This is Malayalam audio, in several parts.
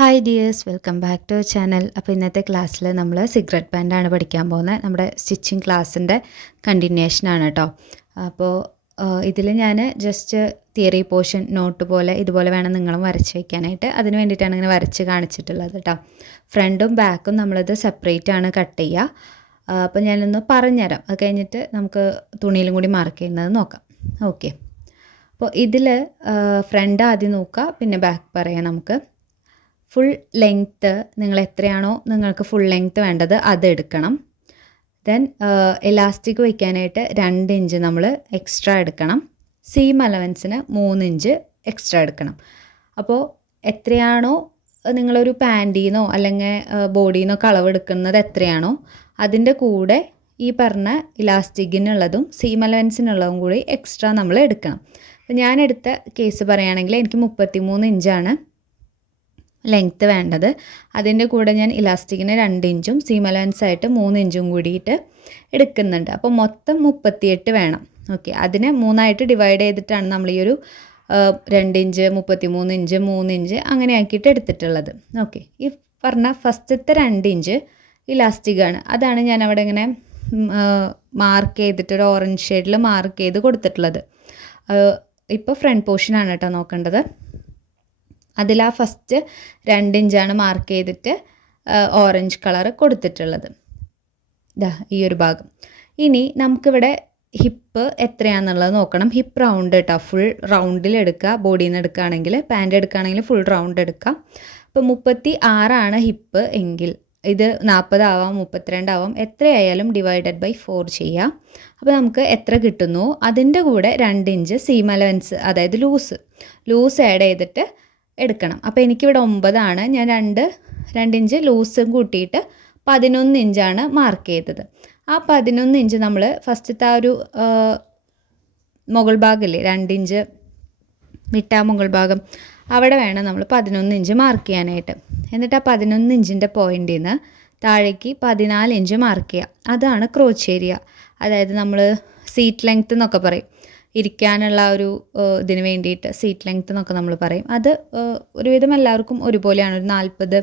Hi dears, welcome back to channel. അപ്പോൾ ഇന്നത്തെ ക്ലാസ്സിൽ നമ്മൾ സിഗരറ്റ് ബാൻഡാണ് പഠിക്കാൻ പോകുന്നത്. നമ്മുടെ സ്റ്റിച്ചിങ് ക്ലാസ്സിൻ്റെ കണ്ടിന്യൂഷനാണ് കേട്ടോ. അപ്പോൾ ഇതിൽ ഞാൻ ജസ്റ്റ് തിയറി പോർഷൻ നോട്ട് പോലെ ഇതുപോലെ വേണം നിങ്ങളും വരച്ച് വയ്ക്കാനായിട്ട്. അതിന് വേണ്ടിയിട്ടാണ് ഇങ്ങനെ വരച്ച് കാണിച്ചിട്ടുള്ളത് കേട്ടോ. ഫ്രണ്ടും ബാക്കും നമ്മളിത് സെപ്പറേറ്റ് ആണ് കട്ട് ചെയ്യുക. അപ്പോൾ ഞാനൊന്ന് പറഞ്ഞുതരാം, അത് കഴിഞ്ഞിട്ട് നമുക്ക് തുണിയിലും കൂടി മാർക്ക് ചെയ്യുന്നത് നോക്കാം. ഓക്കെ, അപ്പോൾ ഇതിൽ ഫ്രണ്ട് ആദ്യം നോക്കുക, പിന്നെ ബാക്ക് പറയാം. നമുക്ക് ഫുൾ ലെങ്ത്ത് നിങ്ങൾ എത്രയാണോ നിങ്ങൾക്ക് ഫുൾ ലെങ്ത്ത് വേണ്ടത് അത് എടുക്കണം. ദെൻ എലാസ്റ്റിക് വയ്ക്കാനായിട്ട് 2 ഇഞ്ച് നമ്മൾ എക്സ്ട്രാ എടുക്കണം. സീം അലവൻസിന് 3 ഇഞ്ച് എക്സ്ട്രാ എടുക്കണം. അപ്പോൾ എത്രയാണോ നിങ്ങളൊരു പാൻറ്റീന്നോ അല്ലെങ്കിൽ ബോഡിന്നോ അളവെടുക്കുന്നത് എത്രയാണോ അതിൻ്റെ കൂടെ ഈ പറഞ്ഞ ഇലാസ്റ്റിക്കിനുള്ളതും സീം അലവൻസിനുള്ളതും കൂടി എക്സ്ട്രാ നമ്മൾ എടുക്കണം. അപ്പോൾ ഞാനെടുത്ത കേസ് പറയുകയാണെങ്കിൽ എനിക്ക് 33 ഇഞ്ചാണ് ലെങ്ത്ത് വേണ്ടത്. അതിൻ്റെ കൂടെ ഞാൻ ഇലാസ്റ്റിക്കിന് 2 ഇഞ്ചും സീം അലവൻസ് ആയിട്ട് 3 ഇഞ്ചും കൂടിയിട്ട് എടുക്കുന്നുണ്ട്. അപ്പോൾ മൊത്തം 38 വേണം. ഓക്കെ, അതിനെ 3ആയിട്ട് ഡിവൈഡ് ചെയ്തിട്ടാണ് നമ്മൾ ഈ ഒരു 2 ഇഞ്ച് 33 ഇഞ്ച് 3 ഇഞ്ച് അങ്ങനെ ആക്കിയിട്ട് എടുത്തിട്ടുള്ളത്. ഓക്കെ, ഈ പറഞ്ഞ ഫസ്റ്റത്തെ 2 ഇഞ്ച് ഇലാസ്റ്റിക്കാണ്. അതാണ് ഞാൻ അവിടെ ഇങ്ങനെ മാർക്ക് ചെയ്തിട്ട് ഒരു ഓറഞ്ച് ഷെയ്ഡിൽ മാർക്ക് ചെയ്ത് കൊടുത്തിട്ടുള്ളത്. ഇപ്പോൾ ഫ്രണ്ട് പോർഷനാണ് കേട്ടോ നോക്കേണ്ടത്. അതിൽ ആ ഫസ്റ്റ് 2 ഇഞ്ചാണ് മാർക്ക് ചെയ്തിട്ട് ഓറഞ്ച് കളർ കൊടുത്തിട്ടുള്ളത്. ഇതാ ഈ ഒരു ഭാഗം. ഇനി നമുക്കിവിടെ ഹിപ്പ് എത്രയാണെന്നുള്ളത് നോക്കണം. ഹിപ്പ് റൗണ്ട് കേട്ടോ, ഫുൾ റൗണ്ടിൽ എടുക്കുക. ബോഡിയിൽ നിന്ന് എടുക്കുകയാണെങ്കിൽ, പാൻറ് എടുക്കുകയാണെങ്കിൽ ഫുൾ റൗണ്ട് എടുക്കുക. ഇപ്പോൾ 36 ഹിപ്പ് എങ്കിൽ ഇത് 40 ആവാം 32 ആവാം, എത്രയായാലും ഡിവൈഡഡ് ബൈ 4 ചെയ്യുക. അപ്പോൾ നമുക്ക് എത്ര കിട്ടുന്നു അതിൻ്റെ കൂടെ 2 ഇഞ്ച് സീം അലവൻസ് അതായത് ലൂസ് ആഡ് ചെയ്തിട്ട് എടുക്കണം. അപ്പോൾ എനിക്കിവിടെ 9 ഞാൻ 2 ഇഞ്ച് ലൂസും കൂട്ടിയിട്ട് 11 ഇഞ്ചാണ് മാർക്ക് ചെയ്തത്. ആ 11 ഇഞ്ച് നമ്മൾ ഫസ്റ്റത്തെ ആ ഒരു മുകൾ ഭാഗമില്ലേ 2 ഇഞ്ച് വിട്ട മുകൾ ഭാഗം, അവിടെ വേണം നമ്മൾ 11 ഇഞ്ച് മാർക്ക് ചെയ്യാനായിട്ട്. എന്നിട്ട് ആ 11 ഇഞ്ചിൻ്റെ പോയിൻ്റിൽ നിന്ന് താഴേക്ക് 14 ഇഞ്ച് മാർക്ക് ചെയ്യുക. അതാണ് ക്രോച്ച് ഏരിയ, അതായത് നമ്മൾ സീറ്റ് ലെങ്ത്ത് എന്നൊക്കെ പറയും. ഇരിക്കാനുള്ള ഒരു ഇതിന് വേണ്ടിയിട്ട് സീറ്റ് ലെങ്ത്ത് എന്നൊക്കെ നമ്മൾ പറയും. അത് ഒരുവിധം എല്ലാവർക്കും ഒരുപോലെയാണ്. ഒരു 40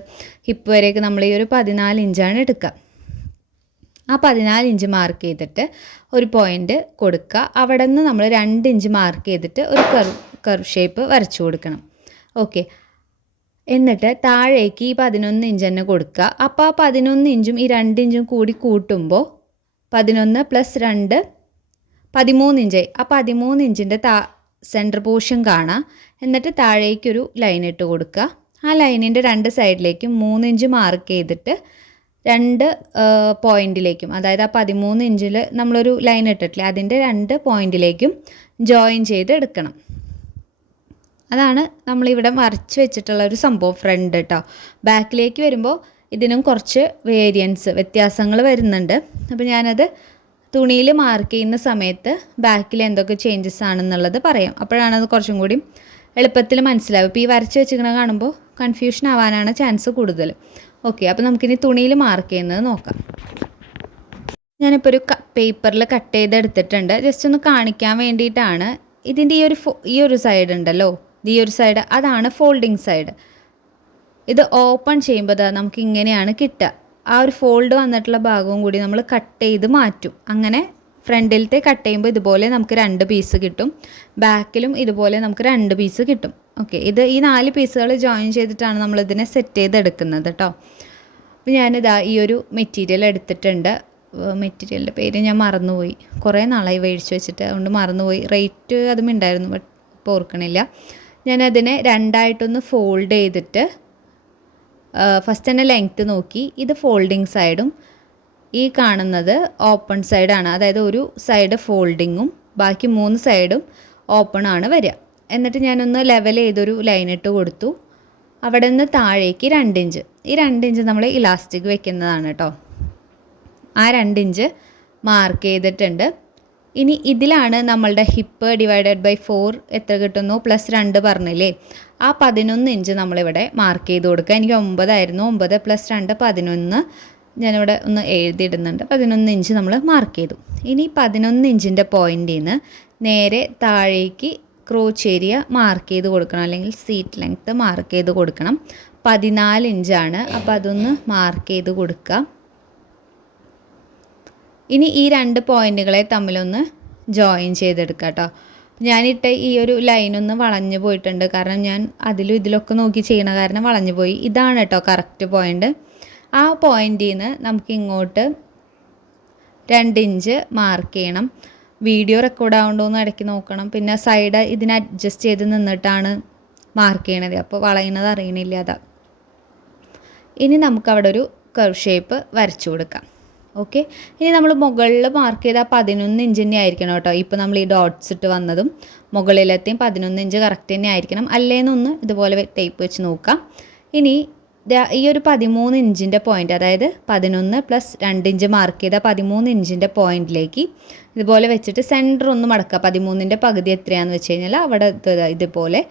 ഹിപ്പ് വരെയൊക്കെ നമ്മൾ ഈ ഒരു 14 ഇഞ്ചാണ് എടുക്കുക. ആ 14 ഇഞ്ച് മാർക്ക് ചെയ്തിട്ട് ഒരു പോയിൻ്റ് കൊടുക്കുക. അവിടെ നിന്ന് നമ്മൾ 2 ഇഞ്ച് മാർക്ക് ചെയ്തിട്ട് ഒരു കർവ് ഷേപ്പ് വരച്ചു കൊടുക്കണം. ഓക്കെ, എന്നിട്ട് താഴേക്ക് ഈ 11 ഇഞ്ച് തന്നെ കൊടുക്കുക. അപ്പോൾ ആ 11 ഇഞ്ചും ഈ 2 ഇഞ്ചും കൂടി കൂട്ടുമ്പോൾ 11 + 2 13 ഇഞ്ചായി. ആ 13 ഇഞ്ചിൻ്റെ സെൻറ്റർ പോർഷൻ കാണാം. എന്നിട്ട് താഴേക്കൊരു ലൈൻ ഇട്ട് കൊടുക്കുക. ആ ലൈനിൻ്റെ 2 സൈഡിലേക്കും 3 ഇഞ്ച് മാർക്ക് ചെയ്തിട്ട് 2 പോയിൻറ്റിലേക്കും, അതായത് ആ 13 ഇഞ്ചിൽ നമ്മളൊരു ലൈൻ ഇട്ടിട്ടില്ലേ അതിൻ്റെ 2 പോയിൻറ്റിലേക്കും ജോയിൻ ചെയ്ത് എടുക്കണം. അതാണ് നമ്മളിവിടെ വരച്ച് വെച്ചിട്ടുള്ള ഒരു സംഭവം ഫ്രണ്ട് കേട്ടോ. ബാക്കിലേക്ക് വരുമ്പോൾ ഇതിനും കുറച്ച് വ്യത്യാസങ്ങൾ വരുന്നുണ്ട്. അപ്പോൾ ഞാനത് തുണിയിൽ മാർക്ക് ചെയ്യുന്ന സമയത്ത് ബാക്കിൽ എന്തൊക്കെ ചേഞ്ചസ് ആണെന്നുള്ളത് പറയാം. അപ്പോഴാണത് കുറച്ചും കൂടി എളുപ്പത്തിൽ മനസ്സിലാവും. ഇപ്പോൾ ഈ വരച്ച് വെച്ചിങ്ങനെ കാണുമ്പോൾ കൺഫ്യൂഷൻ ആവാനാണ് ചാൻസ് കൂടുതൽ. ഓക്കെ, അപ്പോൾ നമുക്കിനി തുണിയിൽ മാർക്ക് ചെയ്യുന്നത് നോക്കാം. ഞാനിപ്പോൾ ഒരു പേപ്പറിൽ കട്ട് ചെയ്തെടുത്തിട്ടുണ്ട്. ജസ്റ്റ് ഒന്ന് കാണിക്കാൻ വേണ്ടിയിട്ടാണ്. ഇതിൻ്റെ ഈ ഒരു സൈഡ് ഉണ്ടല്ലോ, ഈ ഒരു സൈഡ് അതാണ് ഫോൾഡിങ് സൈഡ്. ഇത് ഓപ്പൺ ചെയ്യുമ്പോൾ നമുക്ക് ഇങ്ങനെയാണ് കിട്ടുക. ആ ഒരു ഫോൾഡ് വന്നിട്ടുള്ള ഭാഗവും കൂടി നമ്മൾ കട്ട് ചെയ്ത് മാറ്റും. അങ്ങനെ ഫ്രണ്ടിലത്തെ കട്ട് ചെയ്യുമ്പോൾ ഇതുപോലെ നമുക്ക് 2 പീസ് കിട്ടും. ബാക്കിലും ഇതുപോലെ നമുക്ക് 2 പീസ് കിട്ടും. ഓക്കെ, ഇത് ഈ 4 പീസുകൾ ജോയിൻ ചെയ്തിട്ടാണ് നമ്മളിതിനെ സെറ്റ് ചെയ്തെടുക്കുന്നത് കേട്ടോ. അപ്പോൾ ഞാനിതാ ഈ ഒരു മെറ്റീരിയൽ എടുത്തിട്ടുണ്ട്. മെറ്റീരിയലിൻ്റെ പേര് ഞാൻ മറന്നുപോയി, കുറേ നാളായി മേടിച്ച് വെച്ചിട്ട്, അതുകൊണ്ട് മറന്നുപോയി. റേറ്റ് അതും ഉണ്ടായിരുന്നു, ബട്ട് ഇപ്പോൾ ഓർക്കണില്ല. ഞാനതിനെ 2ആയിട്ടൊന്ന് ഫോൾഡ് ചെയ്തിട്ട് ഫസ്റ്റ് തന്നെ ലെങ്ത്ത് നോക്കി. ഇത് ഫോൾഡിങ് സൈഡും ഈ കാണുന്നത് ഓപ്പൺ സൈഡാണ്. അതായത് ഒരു സൈഡ് ഫോൾഡിങ്ങും ബാക്കി 3 സൈഡും ഓപ്പൺ ആണ് വരിക. എന്നിട്ട് ഞാനൊന്ന് ലെവൽ ചെയ്തൊരു ലൈൻ ഇട്ട് കൊടുത്തു. അവിടെ നിന്ന് താഴേക്ക് 2 ഇഞ്ച്, ഈ 2 ഇഞ്ച് നമ്മൾ ഇലാസ്റ്റിക് വെക്കുന്നതാണ് കേട്ടോ. ആ 2 ഇഞ്ച് മാർക്ക് ചെയ്തിട്ടുണ്ട്. ഇനി ഇതിലാണ് നമ്മളുടെ ഹിപ്പ് ഡിവൈഡഡ് ബൈ 4 എത്ര കിട്ടുന്നു +2 പറഞ്ഞില്ലേ, ആ 11 ഇഞ്ച് നമ്മളിവിടെ മാർക്ക് ചെയ്ത് കൊടുക്കുക. എനിക്ക് 9 ആയിരുന്നു, 9 + 2 11. ഞാനിവിടെ ഒന്ന് എഴുതിയിടുന്നുണ്ട്. 11 ഇഞ്ച് നമ്മൾ മാർക്ക് ചെയ്തു. ഇനി 11 ഇഞ്ചിൻ്റെ പോയിൻ്റിൽ നിന്ന് നേരെ താഴേക്ക് ക്രോച്ച് ഏരിയ മാർക്ക് ചെയ്ത് കൊടുക്കണം, അല്ലെങ്കിൽ സീറ്റ് ലെങ്ത്ത് മാർക്ക് ചെയ്ത് കൊടുക്കണം. 14 ഇഞ്ചാണ്. അപ്പോൾ അതൊന്ന് മാർക്ക് ചെയ്ത് കൊടുക്കുക. ഇനി ഈ 2 പോയിൻറ്റുകളെ തമ്മിലൊന്ന് ജോയിൻ ചെയ്തെടുക്കുക കേട്ടോ. ഞാനിട്ട ഈ ഒരു ലൈനൊന്ന് വളഞ്ഞു പോയിട്ടുണ്ട്, കാരണം ഞാൻ അതിലും ഇതിലൊക്കെ നോക്കി ചെയ്യണ കാരണം വളഞ്ഞു പോയി. ഇതാണ് കേട്ടോ കറക്റ്റ് പോയിൻ്റ്. ആ പോയിൻറ്റിൽ നിന്ന് നമുക്ക് ഇങ്ങോട്ട് 2 ഇഞ്ച് മാർക്ക് ചെയ്യണം. വീഡിയോ റെക്കോർഡ് ആവുന്നുണ്ടോയെന്ന് ഇടയ്ക്ക് നോക്കണം. പിന്നെ സൈഡ് ഇതിന് അഡ്ജസ്റ്റ് ചെയ്ത് നിന്നിട്ടാണ് മാർക്ക് ചെയ്യണത്, അപ്പോൾ വളയുന്നത് അറിയണില്ല. അതാ. ഇനി നമുക്കവിടെ ഒരു കർവ് ഷേപ്പ് വരച്ചു കൊടുക്കാം. ഓക്കെ. ഇനി നമ്മൾ മുകളിൽ മാർക്ക് ചെയ്ത 11 ഇഞ്ച് തന്നെ ആയിരിക്കണം കേട്ടോ. ഇപ്പോൾ നമ്മൾ ഈ ഡോട്ട്സ് ഇട്ട് വന്നതും മുകളിലെത്തിയും 11 ഇഞ്ച് കറക്റ്റ് തന്നെ ആയിരിക്കണം. അല്ലേന്നൊന്ന് ഇതുപോലെ ടേപ്പ് വെച്ച് നോക്കാം. ഇനി ഈ ഒരു 13 ഇഞ്ചിൻ്റെ പോയിൻ്റ്, അതായത് 11 + 2 ഇഞ്ച് മാർക്ക് ചെയ്ത 13 ഇഞ്ചിൻ്റെ പോയിൻറ്റിലേക്ക് ഇതുപോലെ വെച്ചിട്ട് സെൻറ്റർ ഒന്ന് മടക്കുക. 13ൻ്റെ പകുതി എത്രയാണെന്ന് വെച്ച് കഴിഞ്ഞാൽ അവിടെ ഇതുപോലെ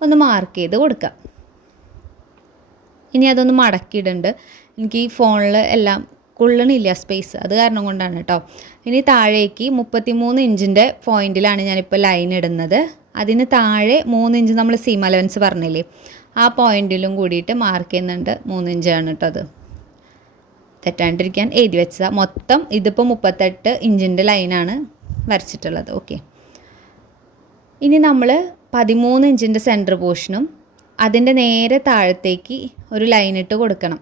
ഒന്ന് മാർക്ക് ചെയ്ത് കൊടുക്കാം. ഇനി അതൊന്ന് മടക്കിയിടുന്നുണ്ട്. എനിക്ക് ഈ ഫോണിൽ എല്ലാം കൊള്ളണില്ല സ്പേസ്, അത് കാരണം കൊണ്ടാണ് കേട്ടോ. ഇനി താഴേക്ക് 33 ഇഞ്ചിൻ്റെ പോയിൻറ്റിലാണ് ഞാനിപ്പോൾ ലൈൻ ഇടുന്നത്. അതിന് താഴെ 3 ഇഞ്ച് നമ്മൾ സീം അലവൻസ് പറഞ്ഞില്ലേ, ആ പോയിൻറ്റിലും കൂടിയിട്ട് മാർക്ക് ചെയ്യുന്നുണ്ട്. 3 ഇഞ്ചാണ് കേട്ടോ. അത് തെറ്റാണ്ടിരിക്കാൻ എഴുതി വെച്ചതാണ്. മൊത്തം ഇതിപ്പോൾ 38 ഇഞ്ചിൻ്റെ ലൈനാണ് വരച്ചിട്ടുള്ളത്. ഓക്കെ. ഇനി നമ്മൾ 13 ഇഞ്ചിൻ്റെ സെൻറ്റർ പോർഷനും അതിൻ്റെ നേരെ താഴത്തേക്ക് ഒരു ലൈൻ ഇട്ട് കൊടുക്കണം.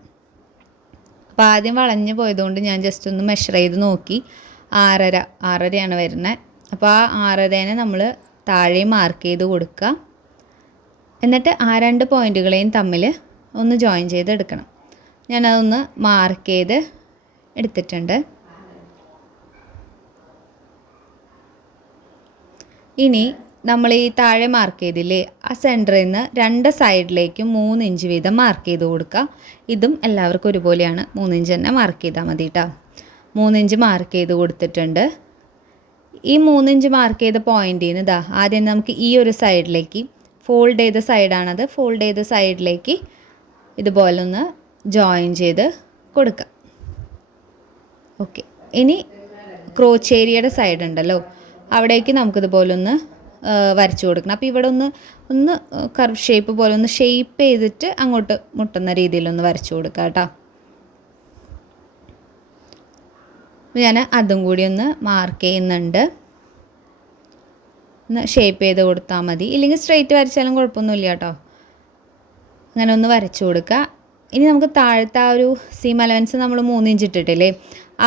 അപ്പോൾ ആദ്യം വളഞ്ഞ് പോയതുകൊണ്ട് ഞാൻ ജസ്റ്റ് ഒന്ന് മെഷർ ചെയ്ത് നോക്കി. 6.5 വരുന്നത്. അപ്പോൾ ആ 6.5 നമ്മൾ താഴെ മാർക്ക് ചെയ്ത് കൊടുക്കുക. എന്നിട്ട് ആ 2 പോയിൻറ്റുകളെയും തമ്മിൽ ഒന്ന് ജോയിൻ ചെയ്ത് എടുക്കണം. ഞാനതൊന്ന് മാർക്ക് ചെയ്ത് എടുത്തിട്ടുണ്ട്. ഇനി നമ്മൾ ഈ താഴെ മാർക്ക് ചെയ്തില്ലേ, ആ സെൻറ്ററിൽ നിന്ന് 2 സൈഡിലേക്കും 3 ഇഞ്ച് വീതം മാർക്ക് ചെയ്ത് കൊടുക്കുക. ഇതും എല്ലാവർക്കും ഒരുപോലെയാണ്. 3 ഇഞ്ച് തന്നെ മാർക്ക് ചെയ്താൽ മതി കേട്ടോ. 3 ഇഞ്ച് മാർക്ക് ചെയ്ത് കൊടുത്തിട്ടുണ്ട്. ഈ 3 ഇഞ്ച് മാർക്ക് ചെയ്ത പോയിൻറ്റിൽ നിന്ന് ഇതാ ആദ്യം നമുക്ക് ഈ ഒരു സൈഡിലേക്ക്, ഫോൾഡ് ചെയ്ത സൈഡാണത്, ഫോൾഡ് ചെയ്ത സൈഡിലേക്ക് ഇതുപോലെ ഒന്ന് ജോയിൻ ചെയ്ത് കൊടുക്കുക. ഓക്കെ. ഇനി ക്രോച്ച് ഏരിയയുടെ സൈഡ് ഉണ്ടല്ലോ, അവിടേക്ക് നമുക്കിതുപോലെ ഒന്ന് വരച്ചു കൊടുക്കണം. അപ്പോൾ ഇവിടെ ഒന്ന് കർവ് ഷേപ്പ് പോലെ ഒന്ന് ഷേപ്പ് ചെയ്തിട്ട് അങ്ങോട്ട് മുട്ടുന്ന രീതിയിലൊന്ന് വരച്ചു കൊടുക്കുക കേട്ടോ. ഞാൻ അതും കൂടി ഒന്ന് മാർക്ക് ചെയ്യുന്നുണ്ട്. ഒന്ന് ഷേപ്പ് ചെയ്ത് കൊടുത്താൽ മതി, ഇല്ലെങ്കിൽ സ്ട്രെയിറ്റ് വരച്ചാലും കുഴപ്പമൊന്നുമില്ല കേട്ടോ. അങ്ങനെ ഒന്ന് വരച്ചു കൊടുക്കുക. ഇനി നമുക്ക് താഴത്തെ ആ ഒരു സീം അലവൻസ് നമ്മൾ 3 ഇഞ്ച് ഇട്ടിട്ടില്ലേ,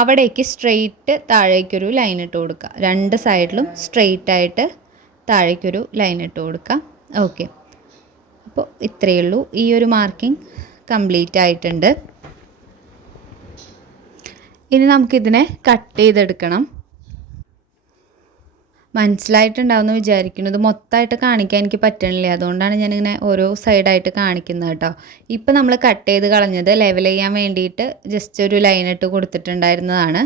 അവിടേക്ക് സ്ട്രെയിറ്റ് താഴേക്കൊരു ലൈൻ ഇട്ട് കൊടുക്കുക. 2 സൈഡിലും സ്ട്രെയിറ്റ് ആയിട്ട് താഴേക്കൊരു ലൈൻ ഇട്ട് കൊടുക്കുക. ഓക്കെ. അപ്പോൾ ഇത്രയേ ഉള്ളൂ. ഈ ഒരു മാർക്കിംഗ് കംപ്ലീറ്റ് ആയിട്ടുണ്ട്. ഇനി നമുക്കിതിനെ കട്ട് ചെയ്തെടുക്കണം. മനസ്സിലായിട്ടുണ്ടാവുമെന്ന് വിചാരിക്കുന്നു. ഇത് മൊത്തമായിട്ട് കാണിക്കാൻ എനിക്ക് പറ്റണില്ല, അതുകൊണ്ടാണ് ഞാനിങ്ങനെ ഓരോ സൈഡായിട്ട് കാണിക്കുന്നത് കേട്ടോ. ഇപ്പോൾ നമ്മൾ കട്ട് ചെയ്ത് കളഞ്ഞത് ലെവൽ ചെയ്യാൻ വേണ്ടിയിട്ട് ജസ്റ്റ് ഒരു ലൈൻ ഇട്ട് കൊടുത്തിട്ടുണ്ടായിരുന്നതാണ്.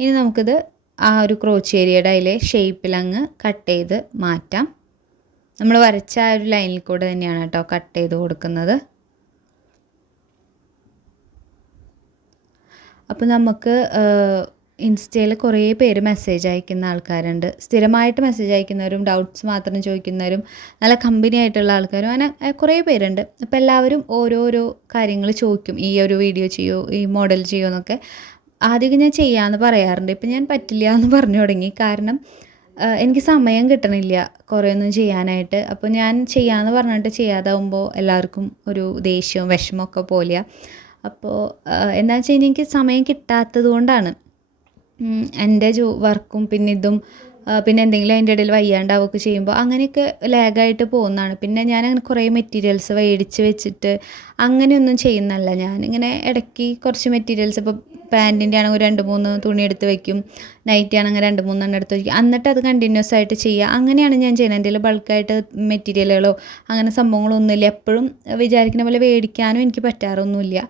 ഇനി നമുക്കിത് ആ ഒരു ക്രോച്ച് ഏരിയയുടെ അതിലെ ഷേപ്പിലങ്ങ് കട്ട് ചെയ്ത് മാറ്റാം. നമ്മൾ വരച്ച ആ ഒരു ലൈനിൽ കൂടെ തന്നെയാണ് കേട്ടോ കട്ട് ചെയ്ത് കൊടുക്കുന്നത്. അപ്പോൾ നമുക്ക് ഇൻസ്റ്റയിൽ കുറേ പേര് മെസ്സേജ് അയക്കുന്ന ആൾക്കാരുണ്ട്. സ്ഥിരമായിട്ട് മെസ്സേജ് അയക്കുന്നവരും ഡൗട്ട്സ് മാത്രം ചോദിക്കുന്നവരും നല്ല കമ്പനി ആയിട്ടുള്ള ആൾക്കാരും അങ്ങനെ കുറേ പേരുണ്ട്. അപ്പോൾ എല്ലാവരും ഓരോരോ കാര്യങ്ങൾ ചോദിക്കും, ഈ ഒരു വീഡിയോ ചെയ്യോ, ഈ മോഡൽ ചെയ്യോ എന്നൊക്കെ. ആദ്യമൊക്കെ ഞാൻ ചെയ്യാമെന്ന് പറയാറുണ്ട്, ഇപ്പം ഞാൻ പറ്റില്ല എന്ന് പറഞ്ഞു തുടങ്ങി. കാരണം എനിക്ക് സമയം കിട്ടണില്ല കുറേ ഒന്നും ചെയ്യാനായിട്ട്. അപ്പോൾ ഞാൻ ചെയ്യാമെന്ന് പറഞ്ഞിട്ട് ചെയ്യാതാവുമ്പോൾ എല്ലാവർക്കും ഒരു ദേഷ്യവും വിഷമമൊക്കെ പോലെയാണ്. അപ്പോൾ എന്താണെന്ന് വെച്ച് കഴിഞ്ഞാൽ എനിക്ക് സമയം കിട്ടാത്തത് കൊണ്ടാണ്. എൻ്റെ വർക്കും പിന്നെ ഇതും പിന്നെ എന്തെങ്കിലും അതിൻ്റെ ഇടയിൽ വയ്യാണ്ടാവുകയൊക്കെ ചെയ്യുമ്പോൾ അങ്ങനെയൊക്കെ ലാഗായിട്ട് പോകുന്നതാണ്. പിന്നെ ഞാനങ്ങനെ കുറേ മെറ്റീരിയൽസ് മേടിച്ച് വെച്ചിട്ട് അങ്ങനെയൊന്നും ചെയ്യുന്നതല്ല. ഞാനിങ്ങനെ ഇടയ്ക്ക് കുറച്ച് മെറ്റീരിയൽസ്, ഇപ്പോൾ പാൻറ്റിൻ്റെ ആണെങ്കിൽ 2-3 തുണി എടുത്ത് വയ്ക്കും, നൈറ്റി ആണെങ്കിൽ 2-3 എടുത്ത് വയ്ക്കും, എന്നിട്ട് അത് കണ്ടിന്യൂസ് ആയിട്ട് ചെയ്യുക. അങ്ങനെയാണ് ഞാൻ ചെയ്യുന്നത്. എൻ്റെ കയ്യിൽ ബൾക്കായിട്ട് മെറ്റീരിയലുകളോ അങ്ങനെ സംഭവങ്ങളൊന്നുമില്ല. എപ്പോഴും വിചാരിക്കുന്ന പോലെ മേടിക്കാനും എനിക്ക് പറ്റാറൊന്നുമില്ല.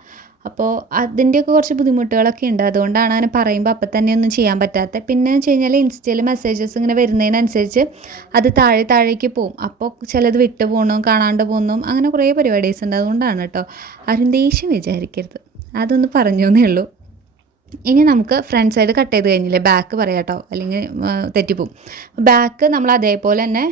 അപ്പോൾ അതിൻ്റെയൊക്കെ കുറച്ച് ബുദ്ധിമുട്ടുകളൊക്കെ ഉണ്ട്. അതുകൊണ്ടാണ് അങ്ങനെ പറയുമ്പോൾ അപ്പം തന്നെ ഒന്നും ചെയ്യാൻ പറ്റാത്തത്. പിന്നെ വെച്ച് കഴിഞ്ഞാൽ ഇൻസ്റ്റയിൽ മെസ്സേജസ് ഇങ്ങനെ വരുന്നതിനനുസരിച്ച് അത് താഴേക്ക് പോവും. അപ്പോൾ ചിലത് വിട്ട് പോകണം, കാണാണ്ട് പോകുന്നു, അങ്ങനെ കുറേ പരിപാടീസ് ഉണ്ട്. അതുകൊണ്ടാണ് കേട്ടോ. ആരും ദേഷ്യം വിചാരിക്കരുത്, അതൊന്ന് പറഞ്ഞു എന്നേ ഉള്ളൂ. ഇനി നമുക്ക് ഫ്രണ്ട് സൈഡ് കട്ട് ചെയ്ത് കഴിഞ്ഞില്ലേ, ബാക്ക് പറയാം കേട്ടോ, അല്ലെങ്കിൽ തെറ്റിപ്പോവും. ബാക്ക് നമ്മൾ അതേപോലെ തന്നെ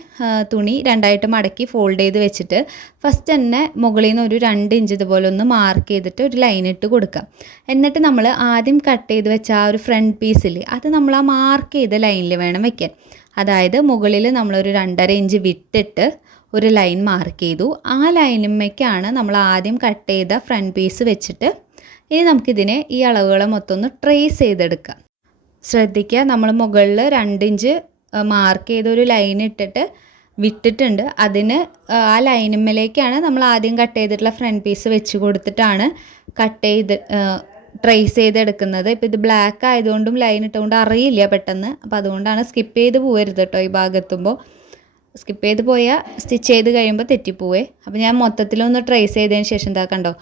തുണി രണ്ടായിട്ട് മടക്കി ഫോൾഡ് ചെയ്ത് വെച്ചിട്ട് ഫസ്റ്റ് തന്നെ മുകളിൽ നിന്ന് ഒരു 2 ഇഞ്ച് ഇതുപോലെ ഒന്ന് മാർക്ക് ചെയ്തിട്ട് ഒരു ലൈൻ ഇട്ട് കൊടുക്കാം. എന്നിട്ട് നമ്മൾ ആദ്യം കട്ട് ചെയ്ത് വെച്ച ആ ഒരു ഫ്രണ്ട് പീസിൽ അത് നമ്മൾ ആ മാർക്ക് ചെയ്ത ലൈനിൽ വേണം വെക്കാൻ. അതായത് മുകളിൽ നമ്മളൊരു 2.5 ഇഞ്ച് വിട്ടിട്ട് ഒരു ലൈൻ മാർക്ക് ചെയ്തു. ആ ലൈനിന്മേക്കാണ് നമ്മൾ ആദ്യം കട്ട് ചെയ്ത ഫ്രണ്ട് പീസ് വെച്ചിട്ട് ഇനി നമുക്കിതിനെ ഈ അളവുകളെ മൊത്തം ഒന്ന് ട്രേസ് ചെയ്തെടുക്കാം. ശ്രദ്ധിക്കുക, നമ്മൾ മുകളിൽ 2 ഇഞ്ച് മാർക്ക് ചെയ്തൊരു ലൈൻ ഇട്ടിട്ട് വിട്ടിട്ടുണ്ട്. അതിന് ആ ലൈനുമ്മലേക്കാണ് നമ്മൾ ആദ്യം കട്ട് ചെയ്തിട്ടുള്ള ഫ്രണ്ട് പീസ് വെച്ച് കൊടുത്തിട്ടാണ് കട്ട് ചെയ്ത് ട്രേസ് ചെയ്തെടുക്കുന്നത്. ഇപ്പോൾ ഇത് ബ്ലാക്ക് ആയതുകൊണ്ടും ലൈൻ ഇട്ടുകൊണ്ട് അറിയില്ല പെട്ടെന്ന്, അപ്പോൾ അതുകൊണ്ടാണ് സ്കിപ്പ് ചെയ്ത് പോകരുത് കേട്ടോ. ഈ ഭാഗത്തുമ്പോൾ സ്കിപ്പ് ചെയ്ത് പോയാൽ സ്റ്റിച്ച് ചെയ്ത് കഴിയുമ്പോൾ തെറ്റിപ്പോവേ. അപ്പോൾ ഞാൻ മൊത്തത്തിലൊന്ന് ട്രേസ് ചെയ്തതിന് ശേഷം എന്താ കണ്ടോ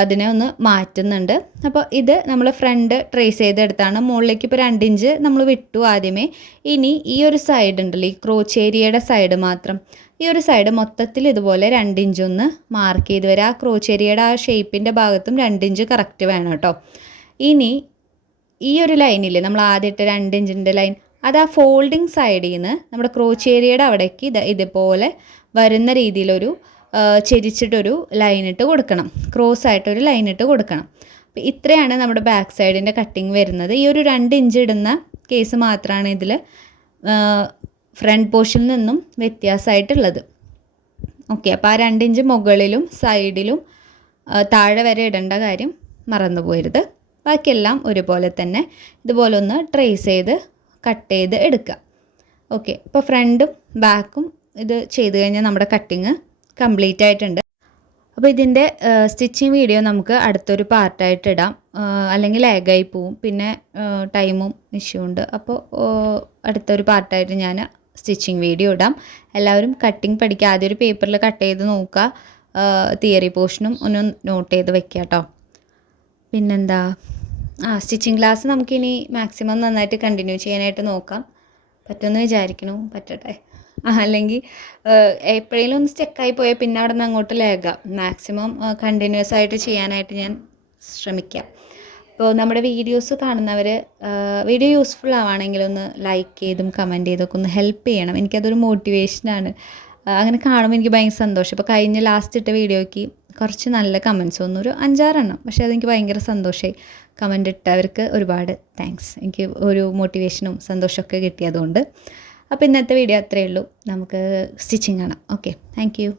അതിനെ ഒന്ന് മാറ്റുന്നുണ്ട്. അപ്പോൾ ഇത് നമ്മൾ ഫ്രണ്ട് ട്രേസ് ചെയ്തെടുത്താണ്. മുകളിലേക്ക് ഇപ്പോൾ 2 ഇഞ്ച് നമ്മൾ വിട്ടു ആദ്യമേ. ഇനി ഈ ഒരു സൈഡ് ഉണ്ടല്ലോ, ഈ ക്രോച്ച് ഏരിയയുടെ സൈഡ് മാത്രം, ഈ ഒരു സൈഡ് മൊത്തത്തിൽ ഇതുപോലെ 2 ഇഞ്ച് ഒന്ന് മാർക്ക് ചെയ്ത് വരിക. ആ ക്രോച്ച് ഏരിയയുടെ ആ ഷേപ്പിൻ്റെ ഭാഗത്തും 2 ഇഞ്ച് കറക്റ്റ് വേണം കേട്ടോ. ഇനി ഈ ഒരു ലൈനില്ലേ നമ്മൾ ആദ്യമായിട്ട് 2 ഇഞ്ചിൻ്റെ ലൈൻ, അത് ആ ഫോൾഡിങ് സൈഡിൽ നിന്ന് നമ്മുടെ ക്രോച്ച് ഏരിയയുടെ അവിടേക്ക് ഇതുപോലെ വരുന്ന രീതിയിലൊരു ചെരിച്ചിട്ടൊരു ലൈനിട്ട് കൊടുക്കണം, ക്രോസ് ആയിട്ടൊരു ലൈനിട്ട് കൊടുക്കണം. അപ്പോൾ ഇത്രയാണ് നമ്മുടെ ബാക്ക് സൈഡിൻ്റെ കട്ടിങ് വരുന്നത്. ഈ ഒരു 2 ഇഞ്ച് ഇടുന്ന കേസ് മാത്രമാണ് ഇതിൽ ഫ്രണ്ട് പോർഷനിൽ നിന്നും വ്യത്യാസമായിട്ടുള്ളത്. ഓക്കെ, അപ്പോൾ ആ 2 ഇഞ്ച് മുകളിലും സൈഡിലും താഴെ വരെ ഇടേണ്ട കാര്യം മറന്നു പോരുത്. ബാക്കിയെല്ലാം ഒരുപോലെ തന്നെ ഇതുപോലെ ഒന്ന് ട്രേസ് ചെയ്ത് കട്ട് ചെയ്ത് എടുക്കുക. ഓക്കെ, ഇപ്പോൾ ഫ്രണ്ടും ബാക്കും ഇത് ചെയ്ത് കഴിഞ്ഞാൽ നമ്മുടെ കട്ടിങ് കംപ്ലീറ്റ് ആയിട്ടുണ്ട്. അപ്പോൾ ഇതിൻ്റെ സ്റ്റിച്ചിങ് വീഡിയോ നമുക്ക് അടുത്തൊരു പാർട്ടായിട്ട് ഇടാം, അല്ലെങ്കിൽ ലാഗായി പോവും, പിന്നെ ടൈമും ഇഷ്യൂ ഉണ്ട്. അപ്പോൾ അടുത്തൊരു പാർട്ടായിട്ട് ഞാൻ സ്റ്റിച്ചിങ് വീഡിയോ ഇടാം. എല്ലാവരും കട്ടിങ് പഠിക്കുക. ആദ്യം ഒരു പേപ്പറിൽ കട്ട് ചെയ്ത് നോക്കുക, തിയറി പോർഷനും ഒന്ന് നോട്ട് ചെയ്ത് വെക്കുക കേട്ടോ. പിന്നെന്താ, സ്റ്റിച്ചിങ് ക്ലാസ് നമുക്കിനി മാക്സിമം നന്നായിട്ട് കണ്ടിന്യൂ ചെയ്യാനായിട്ട് നോക്കാം. പറ്റുമെന്ന് വിചാരിക്കണു, പറ്റട്ടെ. അല്ലെങ്കിൽ എപ്പോഴേലും ഒന്ന് സ്റ്റെക്കായി പോയാൽ പിന്നെ അവിടെ നിന്ന് അങ്ങോട്ട് ലാഗാം. മാക്സിമം കണ്ടിന്യൂസ് ആയിട്ട് ചെയ്യാനായിട്ട് ഞാൻ ശ്രമിക്കാം. അപ്പോൾ നമ്മുടെ വീഡിയോസ് കാണുന്നവർ വീഡിയോ യൂസ്ഫുൾ ആവുകയാണെങ്കിൽ ഒന്ന് ലൈക്ക് ചെയ്തും കമൻറ്റ് ചെയ്തൊക്കെ ഒന്ന് ഹെൽപ്പ് ചെയ്യണം. എനിക്കതൊരു മോട്ടിവേഷനാണ്. അങ്ങനെ കാണുമ്പോൾ എനിക്ക് ഭയങ്കര സന്തോഷം. ഇപ്പോൾ കഴിഞ്ഞ ലാസ്റ്റ് ഇട്ട വീഡിയോയ്ക്ക് കുറച്ച് നല്ല കമൻറ്റ്സ് വന്നു, ഒരു 5-6 എണ്ണം. പക്ഷേ അതെനിക്ക് ഭയങ്കര സന്തോഷമായി. കമൻറ്റ് ഇട്ടവർക്ക് ഒരുപാട് താങ്ക്സ്. എനിക്ക് ഒരു മോട്ടിവേഷനും സന്തോഷമൊക്കെ കിട്ടിയതുകൊണ്ട്. അപ്പോൾ ഇന്നത്തെ വീഡിയോ അത്രയേ ഉള്ളൂ. നമുക്ക് സ്റ്റിച്ചിങ് കാണാം. Okay, thank you.